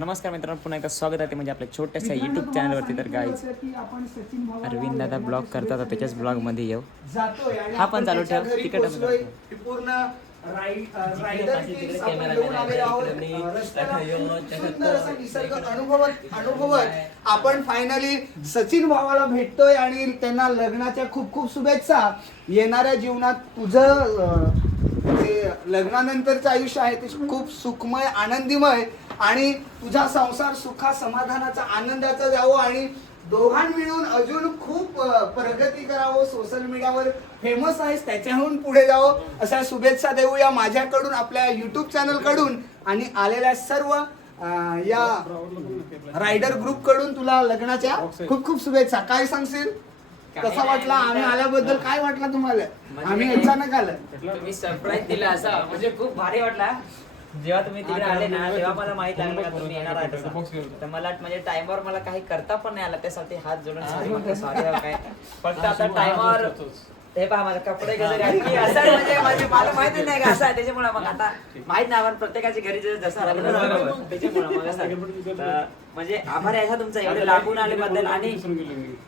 नमस्कार मित्रांनो, पुन्हा एकदा स्वागत आहे म्हणजे आपल्या छोट्याशा यूट्यूब चॅनलवरती. तर गाईज अरविंद दादा ब्लॉग करतात, त्याच्याच ब्लॉगमध्ये येऊ. हा पण चालू ठेव तिकट पूर्ण अनुभवत आपण फायनली सचिन भावाला भेटतोय आणि त्यांना लग्नाच्या खूप खूप शुभेच्छा. येणाऱ्या जीवनात तुझं लग्नानंतरचं आयुष्य आहे ते खूप सुखमय आनंदीमय आणि तुझा संसार सुखा समाधानाचा आनंदाचा जावो आणि दोघां मिळून अजून खूप प्रगती करावं, सोशल मीडियावर फेमस आहेस त्याच्याहून पुढे जावं अशा शुभेच्छा देऊया माझ्याकडून, आपल्या युट्यूब चॅनल कडून आणि आलेल्या सर्व या रायडर ग्रुप कडून तुला लग्नाच्या खूप खूप शुभेच्छा. काय सांगशील, कसा वाटला आम्ही आल्याबद्दल? काय वाटलं तुम्हाला? आम्ही अचानक आलं, तुम्ही सरप्राईज दिला असा म्हणजे खूप भारी वाटला. जेव्हा तुम्ही तिकडे आले ना तेव्हा मला माहित लागलं का तुम्ही येणार आहे. तर मला म्हणजे टाइमवर मला काही करता पण नाही आलं, त्यासाठी हात जोडून सॉरी काय. फक्त आता टाइमवर हे पहा माझे कपडे गेले असं म्हणजे मला माहिती नाही का असं आहे, त्याच्यामुळे मग आता माहित नाही आपण प्रत्येकाची घरी जसं त्याच्यामुळे म्हणजे आभार आहे तुमचा एवढे लागून आले बद्दल. आणि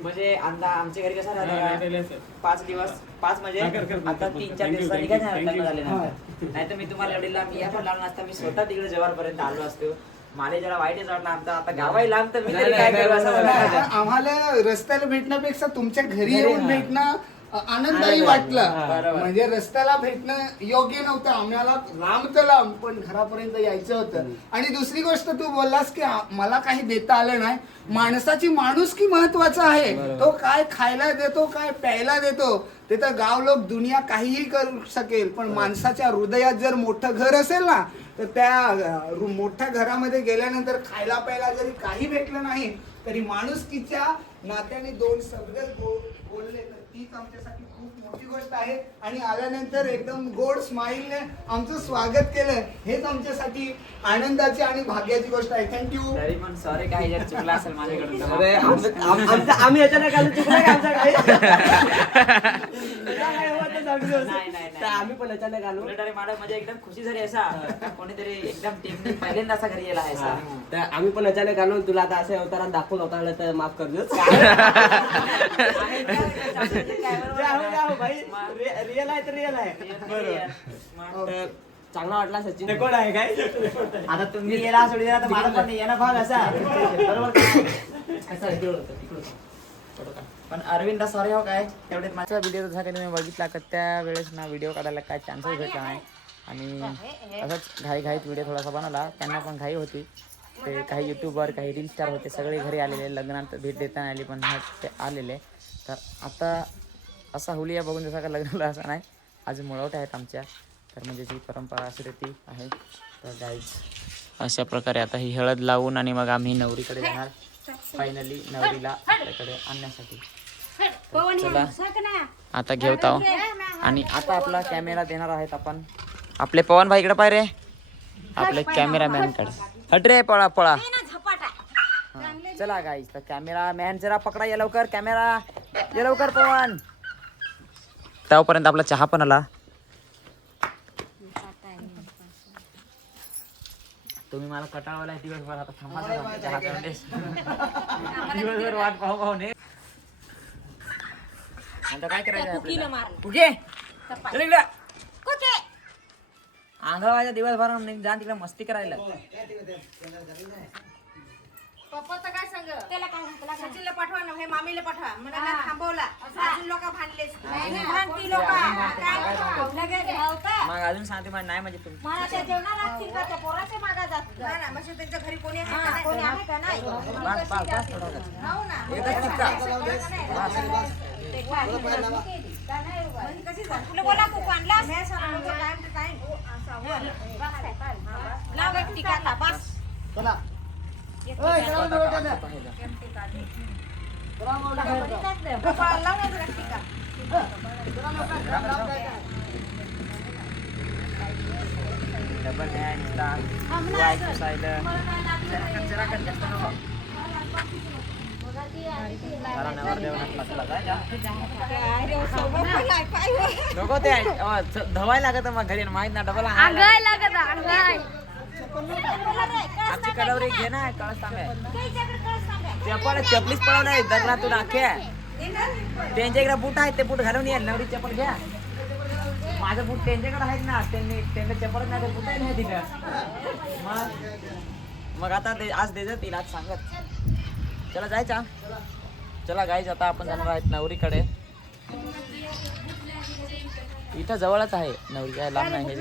म्हणजे आमच्या घरी कसं राहतं 5 दिवस 5 म्हणजे आता 3-4 दिवसांनी काय झाले नाही तर मी तुम्हाला एवढे लांब या पण लावला नसता. मी स्वतः तिकडे जवळपर्यंत आलो असतो. मला जरा वाईटच वाटलं आमचा आता गावाही लांब तर मी तरी काय करू असं. आम्हाला रस्त्याला भेटण्यापेक्षा तुमच्या घरी येऊन भेटणं आनंददायी वाटलं. म्हणजे रस्त्याला भेटणं योग्य नव्हतं, आम्हाला लांब तर लांब पण घरापर्यंत यायचं होतं. आणि दुसरी गोष्ट तू बोललास की मला काही देता आलं नाही. माणसाची माणुसकी महत्वाचा आहे. तो काय खायला देतो, काय प्यायला देतो ते तर गाव लोक दुनिया काहीही करू शकेल, पण माणसाच्या हृदयात जर मोठं घर असेल ना तर त्या मोठ्या घरामध्ये गेल्यानंतर खायला प्यायला जरी काही भेटलं नाही तरी माणुसकीच्या नात्याने 2 शब्द बोलले तर तीच आमच्यासाठी खूप मोठी गोष्ट आहे. आणि आल्यानंतर एकदम गोड स्माईलने आमचं स्वागत केलं, हेच आमच्यासाठी आनंदाची आणि भाग्याची गोष्ट आहे. थँक्यू. तरी पण सॉरी काही जर चुकलं असेल माझ्याकडून. आम्ही अचानक आलो, चुकलं का आमचं काही? आम्ही पण अचानक आलो. मला म्हणजे एकदम खुशी झाली असा कोणीतरी एकदम टीम पहिल्यांदा असा घरी गेला आहे असा. तर आम्ही पण अचानक आलो. तुला आता असं अवतारात दाखवून होता तर माफ कर देऊ. रिअल आहे तर रिअल आहे. तर चांगला वाटला सचिन. रेकॉर्ड आहे काय? आता तुम्ही येला सोडी दिला तर मला पण येणं भाग असा बरोबर पण अरविंद सॉरी हो काय तेवढे माझा व्हिडिओ जसा काही तुम्ही बघितला का त्यावेळेस ना व्हिडिओ काढायला काय चान्सच भेटला नाही. आणि असंच घाईत व्हिडिओ थोडासा बनवला. त्यांना पण घाई होती, ते काही यूट्यूबर काही रील स्टार होते सगळे घरी आलेले, लग्नात भेट देता आली पण ते आलेले. तर आता असा हुलिया बघून जसा का लग्नाला असा नाही, आज मुळवट आहेत आमच्या. तर म्हणजे जी परंपरा अशी ती आहे. तर गाईज अशा प्रकारे आता ही हळद लावून आणि मग आम्ही नवरीकडे जाणार फायनली नवरीला आपल्याकडे आणण्यासाठी. चला आता घेऊत आहो. आणि आता आपला कॅमेरा देणार आहेत आपण आपले पवन भाई इकडे पाय रे, आपले कॅमेरामॅन कडे हट रे, पळा पळा. चला गाईज तर कॅमेरामॅन जरा पकडा, या लवकर कॅमेरा, या लवकर पवन. तोपर्यंत आपला चहा पण आला. तुम्ही मला कटाळवला दिवसभर, आता थांबा चहा दिवसभर वाट पाहू पाहू नये. आता काय करायचं कुठे आंधळवाच्या दिवसभर जा तिकडे मस्ती करायला. पप्पाचं काय सांग, त्याला काय म्हटलं, सचिनला पाठवा ना, हे मामीला पाठवा. म्हणाला थांबवला, अजून लोक भांडलेच भांडती लोक. मग अजून सांगते मला नाही म्हणजे तुम्ही मला त्या जेवणार असतील का त्या पोराचे मागा जात ना, म्हणजे त्यांच्या घरी कोणी आहे कोणी आहे का नाही. हो ना, कशी झाली तुला बोला खूप आणला लाव एक टिकाला बस. चला डबल नको ते धवायला लागत मग घरी माहित ना डबल लागत आमची कलवरी घे ना कळस तांब्या चपलीच पळवलाय दगडातून आख्या त्यांच्या इकडे बूट आहेत ते बूट घालून येईल नवरी चप्पल घ्या माझं बूट त्यांच्याकडे आहेत ना त्यांना चप्पलच नाही तर बुटही नाही तिकडं मग आता ते आज देतात तिला आज सांगत चला जायचा चला गाईज आता आपण जाणार आहेत नवरीकडे इथं जवळच आहे नवरी काय लांब नाही हे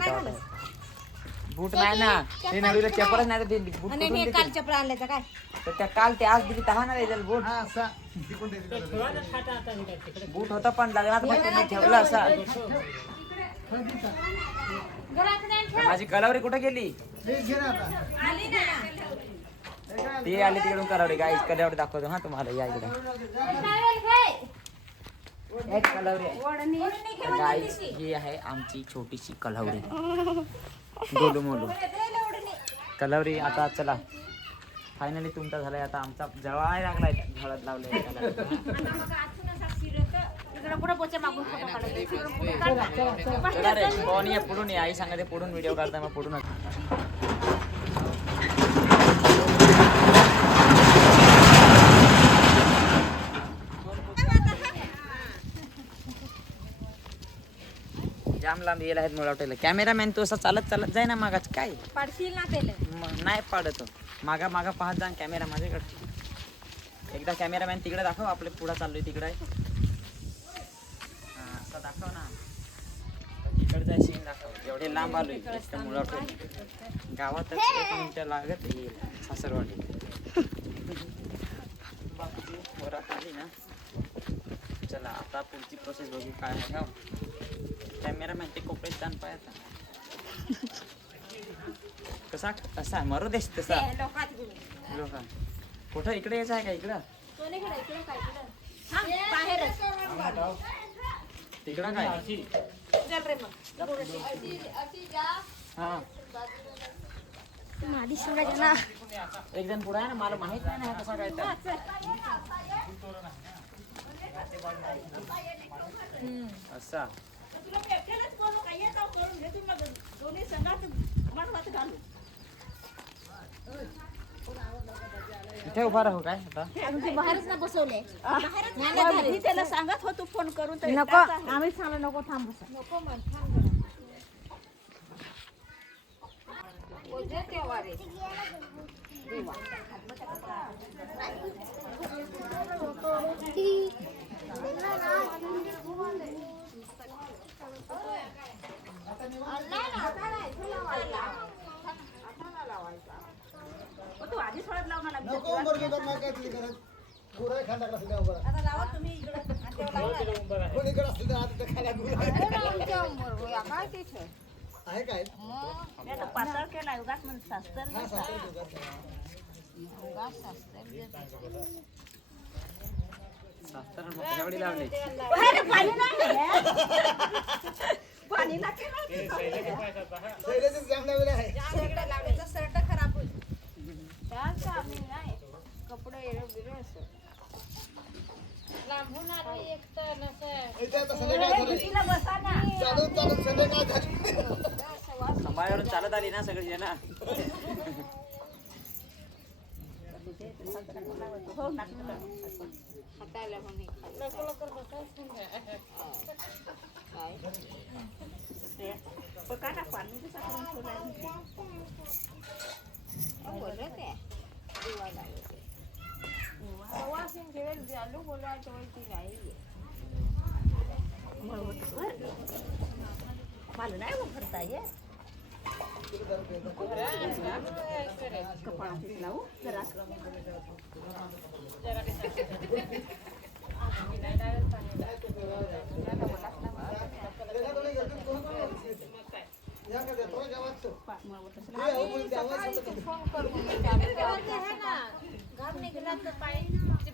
बूट नाही ना ते नवरीला चप्पलच नाही तर ते बूट कुठून देतील? काल चपला आणल्याचा काय तर त्या काल ते आज दिली तहा ना रेजल बूट बूट होता पण लग्नात मग त्यांनी ठेवला असा माझी कलावरी कुठे गेली ती आली तिकडून कलावरी गाईज कलावरी दाखवतो हा तुम्हाला या इकडे एक कलावरी आहे गाईज ही आहे आमची छोटीशी कलावरी गोलू मोलू कलावरी आता चला फायनली तुमचा झालाय आता आमचा जवळ लागलाय हळद लावले चला रे कोण ये पुढून ये आई सांगते पुढून व्हिडिओ काढता मग पुढूनच जाम लांब येईल आहेत मुळावटेला कॅमेरामॅन तू असं चालत चालत जाय ना मागाच काय पाडशील ना त्याला नाही पाडतो मागा मागा पाहत जा कॅमेरा माझ्याकडे एकदा कॅमेरामॅन तिकडे दाखव आपले पुढे चाललोय तिकडे असं दाखव ना तिकडचा सीन दाखव एवढे लांब आलोय मुळावटे गावातच 1 मिनिट लागत येईल सासरवाडी वरात आली ना चला आता पुढची प्रोसेस बघू काय आहे हो कॅमेरामॅन ते कोपऱ्यात जाण पाहता कसा असा मरू देस तसा लोक कुठं इकडे यायचं आहे का इकडं तिकडं काय हा एक जण पुढे आहे ना मला माहित नाही ना कसा काय असा इथे उभा राहू काय आता बाहेरच ना बसवले त्याला सांगत होतो फोन करून तर नको आम्ही सांगलो नको थांब नको तू आधीच हळद लावणार नको बरं नाही काय तुझी घरात गुराय खायला लागला सध्या बरं आता लावा तुम्ही इकडं कोण इकडे असलं तर आता ते खायला गुराय काय तिथे आहे काय पातळ केला उगाच म्हणून शास्त्र हा सासर सास्तर मोठ्यावडी लावले पाणी नाही पाणी नाही शैलेशच जाम लावलेलं आहे शर्ट खराब होईल कपडे लांबून आली एक तर इथे आता संध्याकाळ झाली चालून चालून संध्याकाळ झाली खंबाळ्यावरून चालत आली ना सगळी जण हो ना हाताला म्हणे काटा पाणी टाकून ठेवलं बोलत आहे दिवाळीला वासिंग जेवेल जालू बोलायचं वरती नाही मला नाही भरता ये कपाळात लावू जरा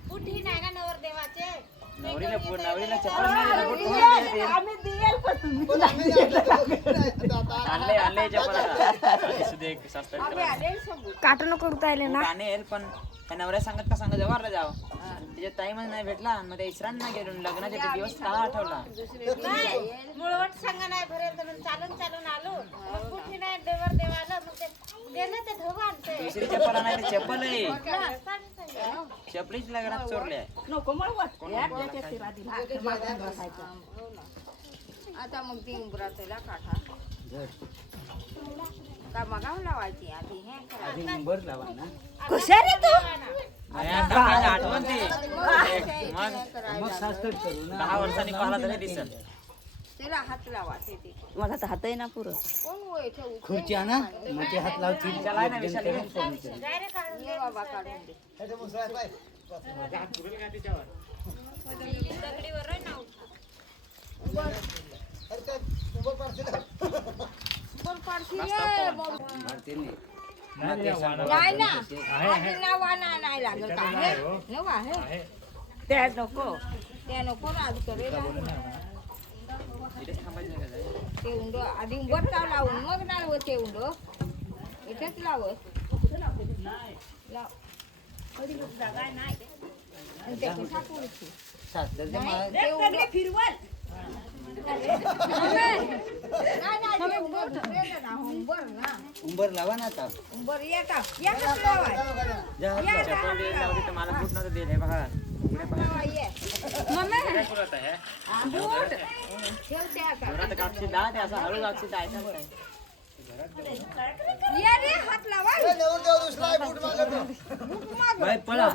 बुद्धी नाही का नवर देवाचे नवरीला चप्पल नाही दिलं, बूट कोणाला दिलं ते? आम्ही दियल पण आम्ही नाही आणले चप्पल काटू नको उतारले ना आणेल पण त्या नवऱ्या सांगत का सांगत जवारला जाव तिच्या टाइमच नाही भेटला आणि मग त्या इसरांना गेलो लग्नाचे ते दिवस का आठवला मुळवट सांगा नाही भरेल म्हणून चालून चालून आलो मग कुठे नाही देवर देवाला मग ते गेलं ते धोबा आणते दुसरी चप्पल नाही चप्पल आहे चपलीच लग्नात चोरले आहे नको मळवट त्याच्या शिरा दिला मागून बसायचं. आता मग ती उंबरातेला काठा का मगाव लावायची आधी हे करायचं. कशा रे तू आठवण ती मग 10 वर्षांनी पाहिला तरी दिसल त्याला हात लावायचे ते मला तर हातही ना पुरं कोण होय ठेवू खुर्ची आणा मग ते हात लावतील ये बाबा काढून दे दगडीवर आहे ना बर पाडशी रे बाबा. नाही ना आधी नाव आणा नाही लागत का हे नव आहे त्या नको ते नको ना आधी करेल ते उंड आधी उंबर का लावून मग लावत ते उंड इथेच लावत लाव जागा नाही आणि ते कसा पुढची फिरवल उंबर लावा ना आता उंबर येता लावाय चप्पल लावली तर मला फुट नव्हतं दिले बघा ठेवते आता जोरात कापशी दा ते असं हळू कापशी जायचं ये रे हात लावा बाई पळा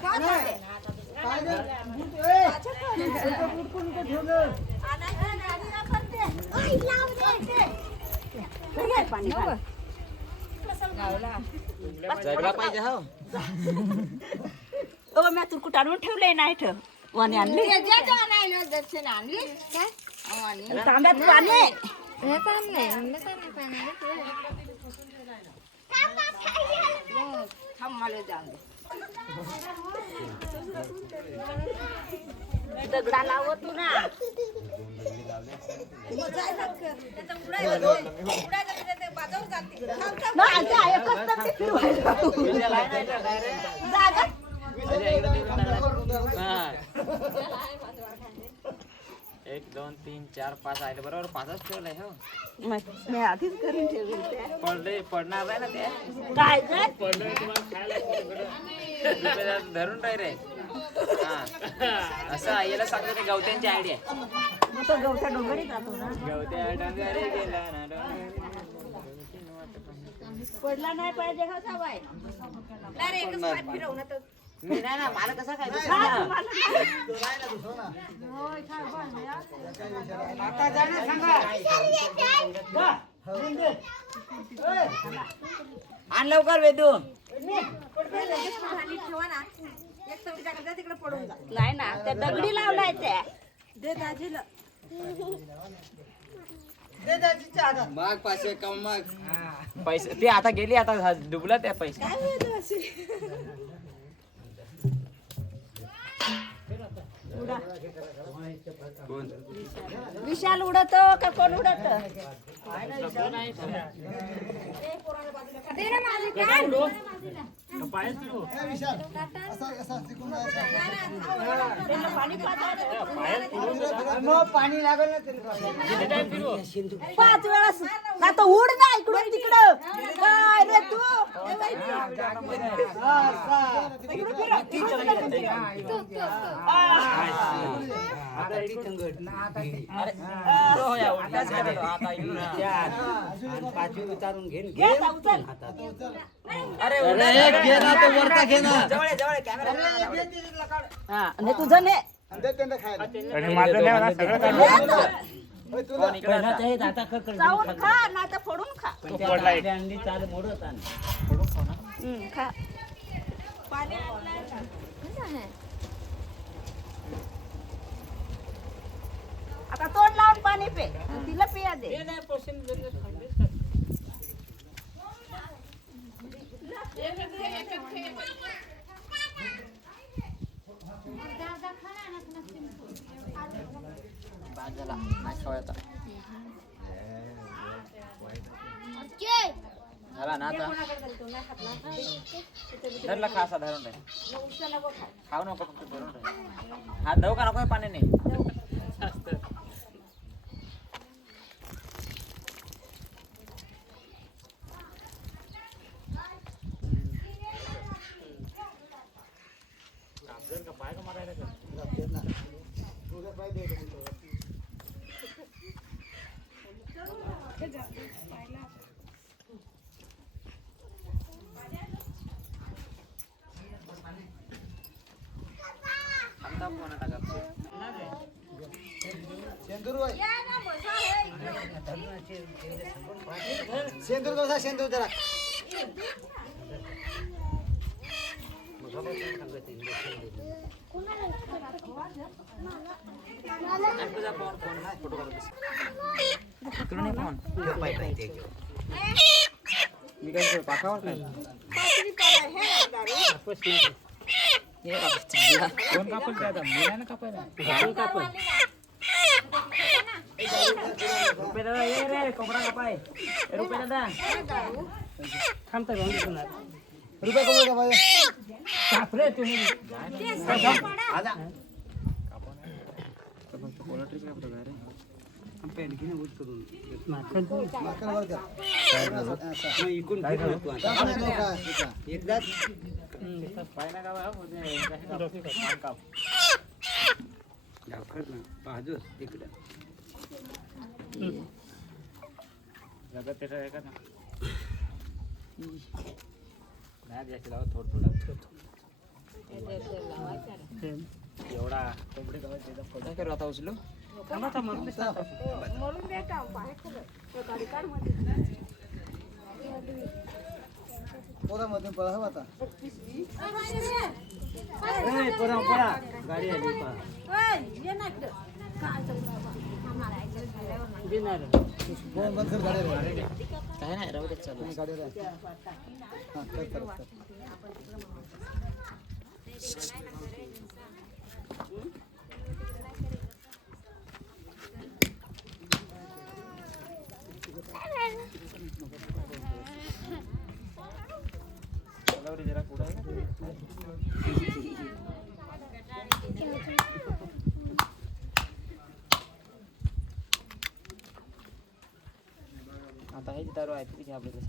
जगला पाहिजे हो मी तुरकुट आणून ठेवलंय नाही ठेव वाणी आणली दर्शन आणली काय तांब्यात पाणी थांब मला जाऊन दे दगडा लावत तू ना एक 2 3 4 5 आहे बरोबर 5च ठेवलंय हो मी आधीच करून ठेवली पडणार नाही ना ते काय काय दुसऱ्याला धरून राही रे हा असं आईला सांगतो ते गवत्यांची आयडिया मग तो गवठा डोंगरी जातो ना गवत्या डोंगरी गेला ना पडला नाही पाहिजे हा जावाय मी नाही ना मला कसं काय आण लवकर वेदू नाही ना त्या दगडी लावलाय त्या माग पाचशे कम माग पैसे ते आता गेली आता डुबला त्या पैसे विशाल उडत का कोण उडत पाणी लागल ना 5 वेळा ना तो उड ना इकडून तिकडं काय रे तू पाचवी उतारून घेऊन अरे वरता घे ना जवळ जवळ कॅमेरा हा आणि तुझं ने जाऊन खा ना तर फोडून खा खा पाणी आता तोंड लावून पाणी पे तिला पिया दे बाद झाला आज बघा ना आता धरला खा असा धरून राहील खाऊ नको फक्त धरून राहील हा दव का नको पाण्याने शेंदूर कसा शेंदूर जरा मी काय पाकावर काय कोण कापल काय आता मुलानं कापायला कापल रुपये दादा ये रे कोंबडा कापाय रुपये दादा थांबता रुपये कमी का पाहिजे काप रे तुम्ही एवढा कोंबडी काय करू आता उचलू मरून देता बाहेर खरं गाडी काढ मध्ये पोरामधून पळा हवा आता गाडी आली काय नाही राहू दे चालू आता हे दारू आहे ती आपल्याला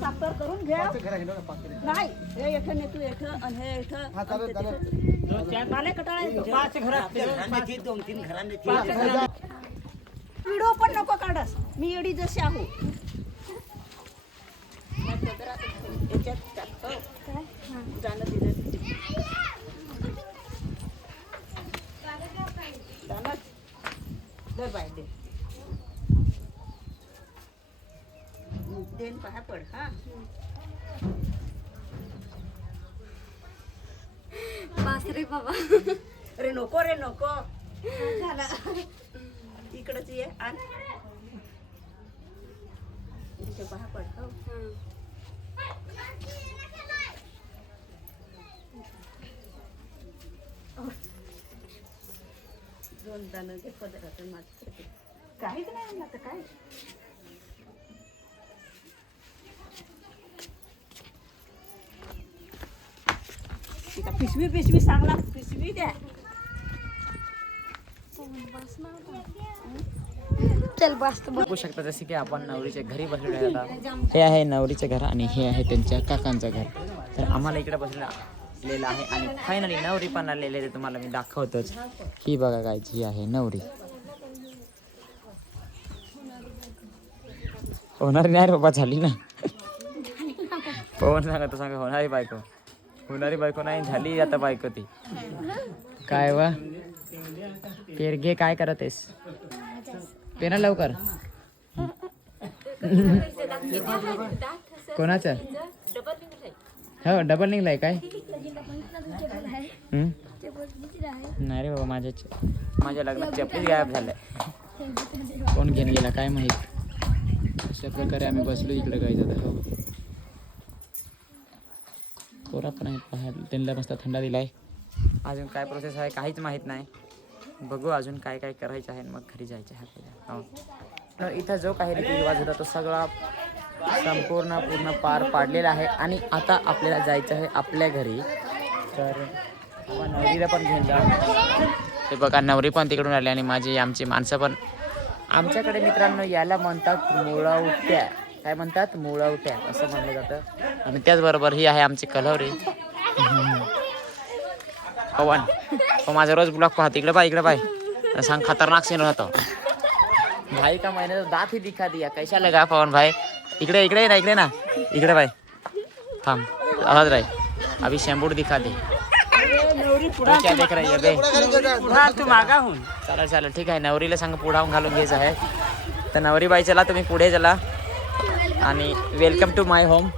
साफ करून घ्या नाही हे एठ नेतू एठ आणि हे एठ व्हिडिओ पण नको काढस मी एडी जशी आहो जाणं दिलं दर बाय दे देन पहा पड हा बासरे बाबा रे नको झाला इकडच ये आणि इथे पहा पड हो दोन दाणं घे पदरातून माझं काहीच नाही आता काय पिशवी सांगला पिशवी द्या चल बस बघू शकता जसे की आपण नवरीच्या घरी बसलेलो आहे आता हे आहे नवरीचे घर आणि हे आहे त्यांच्या काकांचं घर तर आम्हाला इकडे बसलेलं आहे आणि फायनली नवरी पण आलेली आहे तुम्हाला मी दाखवतोच ही बघा काय ही आहे नवरी होणारी नाही बाबा झाली ना पवन सांगा होणारी बायको नाही झाली आता बायको ती काय वा पेरगे काय करत आहेस पेना लवकर कोणाचं हो डबल निघलाय काय आहे नाही रे बाबा, माझ्या लग्नात चपलीच गायब झालंय. कोण घेऊन गेला काय माहीत. अशा प्रकारे आम्ही बसलो इकडे गायचं तर. पोरा पण आहेत बाहेर, त्यांना मस्त थंडा दिलाय. अजून काय प्रोसेस आहे काहीच माहीत नाही. बघू अजून काय काय करायचं आहे, मग घरी जायचं आहे आपल्याला. हो, इथं जो काही रीतिरिवाज होता तो सगळा पूर्ण पार पाडलेला आहे. आणि आता आपल्याला जायचं आहे आपल्या घरी. तर नवरीला पण घेऊन जा. ते बघा नवरी पण तिकडून आली आणि आमची माणसं पण. आमच्याकडे मित्रांनो याला म्हणतात मुळवट्या. काय म्हणतात? मुळवट्या असं म्हणलं जातं. आणि त्याचबरोबर ही आहे आमची कलवरी पवन. हो माझा रोज ब्लॉग पाहतो. इकडे पाय सांग खतरनाक सीन होतो भाई का. मैंने तो दात ही दिखा दिया. कैसा लगा पवन भाई? इकडे ना इकडे पाय. थांब आवाज राही. अभी शैम्पूर दिखा दे. क्या देख रही है बे? तू मागाहून चालेल ठीक आहे. नवरीला सांग पुढाहून घालून घ्यायचं आहे. तर नवरीबाई चला तुम्ही पुढे चला. आणि वेलकम टू माय होम,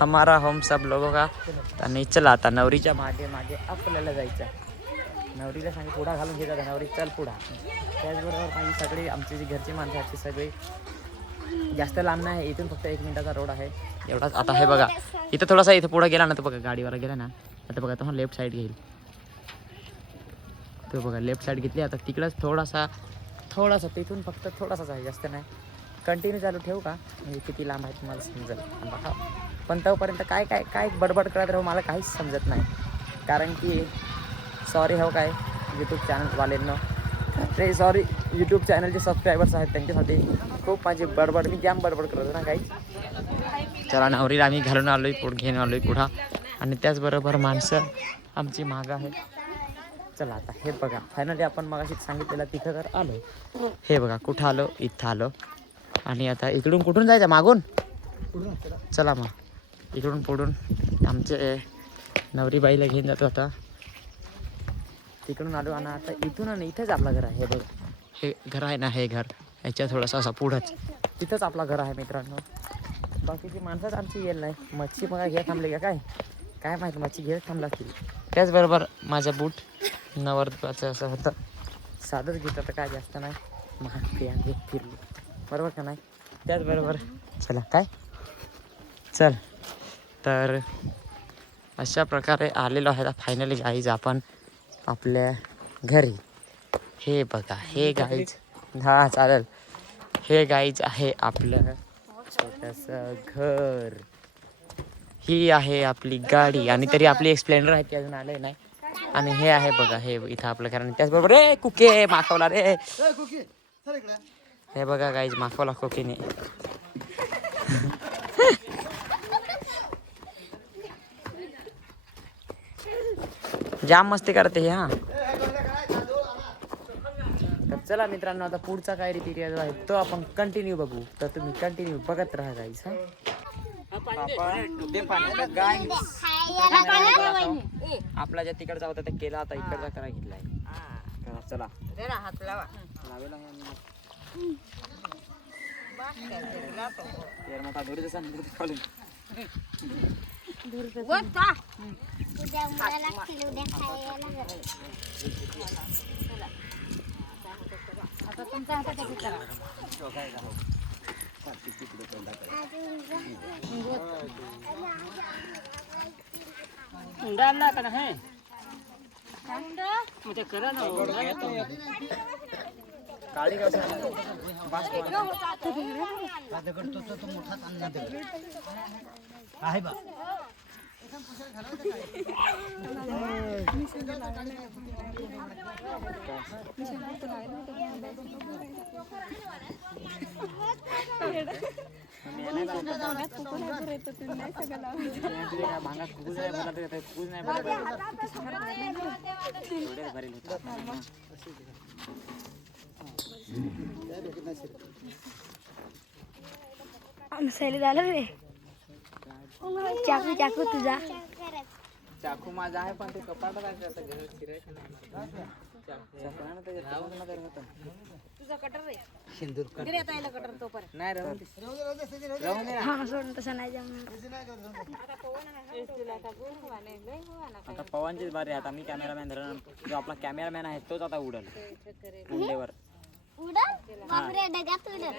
हमारा होम सब लोगों का. आणि चला आता नवरीच्या मागे आपल्याला जायचं. नवरीला सांग पुढा घालून घ्यायचा. नवरी चल पुढा. त्याचबरोबर माझी सगळी आमची जी घरची माणसं आहेत सगळी जास्त लांब नाही आहे. इथून फक्त 1 मिनिटाचा रोड आहे एवढाच. आता हे बघा इथं थोडासा इथं पुढं गेला ना तर बघा गाडीवर गेला ना. आता बघा तो लेफ्ट साईड घेईल. तो बघा लेफ्ट साईड घेतली. आता तिकडंच थोडासा तिथून फक्त थोडासाच आहे, जास्त नाही. कंटिन्यू चालू ठेवू का? म्हणजे किती लांब आहे तुम्हाला समजेल. बघा पण तोपर्यंत काय बडबड करत राहू मला काहीच समजत नाही. कारण की सॉरी हो काय यूट्यूब चॅनलवाल्यांना ते सॉरी यूट्यूब चॅनलचे सबस्क्रायबर्स आहेत त्यांच्यासाठी खूप माझी बडबड मी जाम बडबड करतो ना काही. चला नवरीला आम्ही घालून आलोय घेऊन आलोय पुढा. आणि त्याचबरोबर माणसं आमची मागं आहे. चला आता हे बघा फायनली आपण मगाशी सांगितलेलं तिथं तर आलो. हे बघा कुठं आलो? इथं आलो. आणि आता इकडून कुठून जायचं? मागून चला मग इकडून पुढून आमचे नवरीबाईला घेऊन जातो. आता तिकडून आलो आणि आता इथून आणि इथंच आपलं घर आहे. हे बघ हे घर आहे ना, हे घर याच्या थोडंसं असं पुढंच तिथंच आपलं घर आहे मित्रांनो. बाकीची माणसंच आमची येईल नाही. मच्छी मग घ्या थांबले का काय माहीत, मच्छी घेत थांबला असतील. त्याचबरोबर माझं बूट नवरदेवाचं असं होतं साधंच घेतं तर काय जास्त नाही. महाग घेत फिरली बरोबर का नाही. त्याचबरोबर चला काय चल तर अशा प्रकारे आलेलो आहे फायनली गाईज आपण आपल्या घरी. हे बघा हे गाईज हा चालेल. हे गाईज आहे आपलं छोटंसं घर. ही आहे आपली गाडी आणि तरी आपली स्प्लेंडर आहे ती अजून आले नाही. आणि हे आहे बघा हे इथं आपलं घर. आणि त्याचबरोबर रे कुके माखवला रे. हे बघा गाईज माखवला कुकीने. जाम मस्ती करते हे. हा तर चला मित्रांनो आता पुढचा काय रीतिरिवाज आहे तो आपण कंटिन्यू बघू. तर तुम्ही कंटिन्यू बघत राहा गाईज. आपला ज्या तिकडचा होता ते केला आता इकडचा करा घेतलाय. चला हात लावा. मोठा धुरी जसा खालून उद्या मला लागतील उद्या खायला. आता तुमच्या हातात आहे करा. हुंडा आणला का नाही? मग ते करा ना काळी कसं आहे बा सैली झालं रे. चाकू तुझा चाकू माझा आहे पण ते कपाटात आहे. तुझा कटर रे घरी आता यायला कटर तो पर्यंत नाही राहून दे. हा सोडून तसं नाही जमणार. आता पवनचीच बारी आहे. आता मी कॅमेरामॅन धरणार. जो आपला कॅमेरामॅन आहे तोच आता उडल उंडेवर. उडल बापरे डग्यात उडल.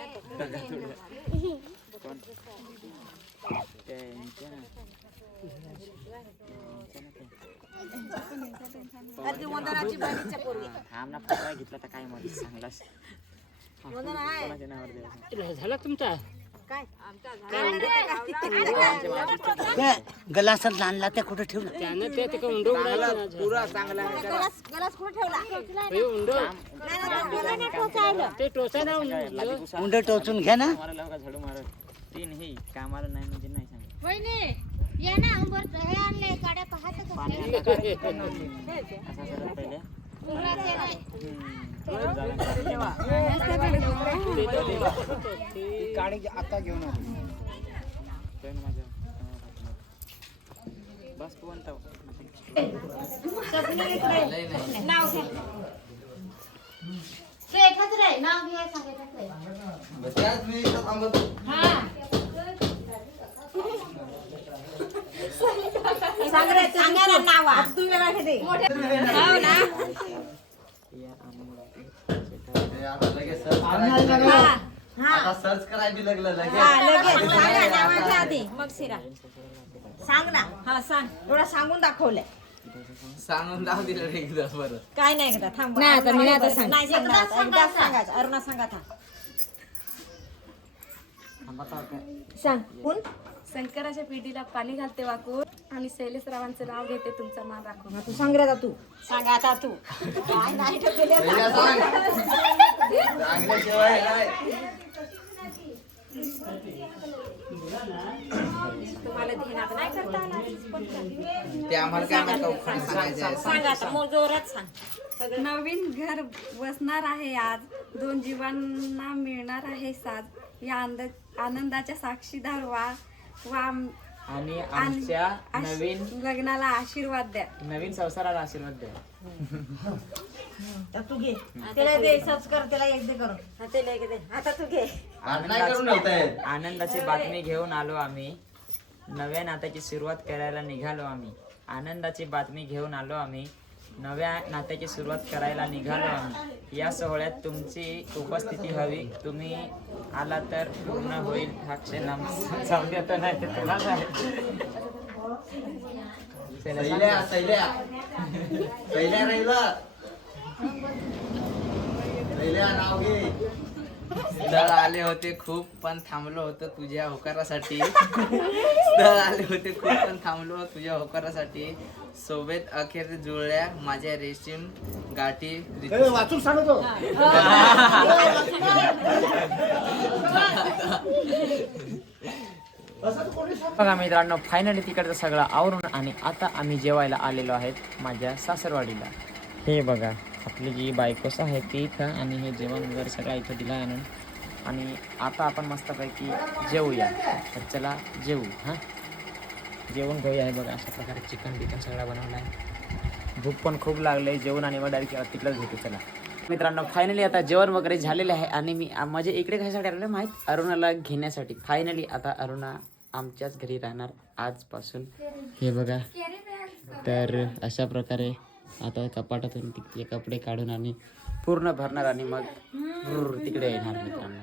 ती वंदनाची बहिणीच्या पोरगी थांब ना पकडाय घेतला तर काय मध्ये चांगलाच वंदना आहे कोणाच्या नावावर द्यायचं. झाला तुमचा काय गलासात आणला त्या कुठे ठेवला त्यानं ते उंडो पुरा चांगला आहे. गलास कुठे ठेवला ते टोचायला लादी पुसा. उंड टोचून घ्या ना मारायला का झाडू मारत तीन हे कामाला नाही म्हणजे नाही सांग. वहिनी ये ना अंबर हे आणले गाड्या पाहत असं करत पहिले गाडी आता घेऊन आलो. बस कोणता नाव घ्या एकच रे नाव घे सांगितलं. सांग रे सांगा ना नाव आता तुम्ही वेगळा घेते हो ना सर्च करायला लागलं हा लगेच सांगा नावाच्या आधी मग शिरा सांग ना हा सांग थोडा सांगून दाखवलंय सांगून दाव दिलं रे एकदा बरं काय नाही एकदा थांब नाही आता मी आता सांग नाही सांगणार एकदा सांगायचं अरुणा सांगा था सांग कोण शंकराच्या पिढीला पाणी घालते वाकून आणि शैलेश रावांचं नाव घेते तुमचा मान राखून. तू सांग रे आता तू सांग आता तू काय नाही ठेवलेलं सांगल्याशिवाय नाही तुम्हाला ध्यानात नाही करता आला पण ते आम्हाला काय माहिती उखाण सांगायचं सांग आता मग जोरात सांग नवीन घर वसणार आहे आज 2 जीवांना मिळणार आहे साज या आनंदाच्या साक्षीदार आणि आमच्या नवीन लग्नाला आशीर्वाद द्या. नवीन संसाराला आशीर्वाद द्या. आता तू घे त्याला दे सर्च कर त्याला एक दे करून हा त्याला एक दे आता तू घे आनंदाची बातमी घेऊन आलो आम्ही. नव्या नात्याची सुरुवात करायला निघालो आम्ही. आनंदाची बातमी घेऊन आलो आम्ही. नव्या नात्याची सुरुवात करायला निघालो आम्ही. या सोहळ्यात तुमची उपस्थिती हवी. तुम्ही आला तर पूर्ण होईल हा क्षण जाऊन येतो नाही तर तुला नाव घे स्थळ आले होते खूप पण थांबलो होतो तुझ्या होकारासाठी स्थळ आले होते खूप पण थांबलो तुझ्या होकारासाठी सोबत अखेर जुळल्या माझ्या रेशीम गाठी वाचून सांगतो. बघा मित्रांनो फायनली तिकडचं सगळं आवरून आणि आता आम्ही जेवायला आलेलो आहेत माझ्या सासरवाडीला. हे बघा आपली जी बायकोस आहे ती इथं आणि हे जेवण वगैरे सगळं इथं दिलं आणून आणि आता आपण मस्तपैकी जेवूया. तर चला जेवू. हां जेवण घेऊया. आहे बघा अशा प्रकारे चिकन बिकन सगळं बनवलं आहे. भूक पण खूप लागलं आहे. जेवण आणि मग डायरेक्ट तिकडंच घेतो. चला मित्रांनो फायनली आता जेवण वगैरे झालेलं आहे आणि मी माझे इकडे कशासाठी आलेलं माहीत अरुणाला घेण्यासाठी. फायनली आता अरुणा आमच्याच घरी राहणार आजपासून. हे बघा तर अशा प्रकारे आता कपाटातून तिथे कपडे काढून आणि पूर्ण भरणार आणि मग तिकडे येणार मित्रांनो.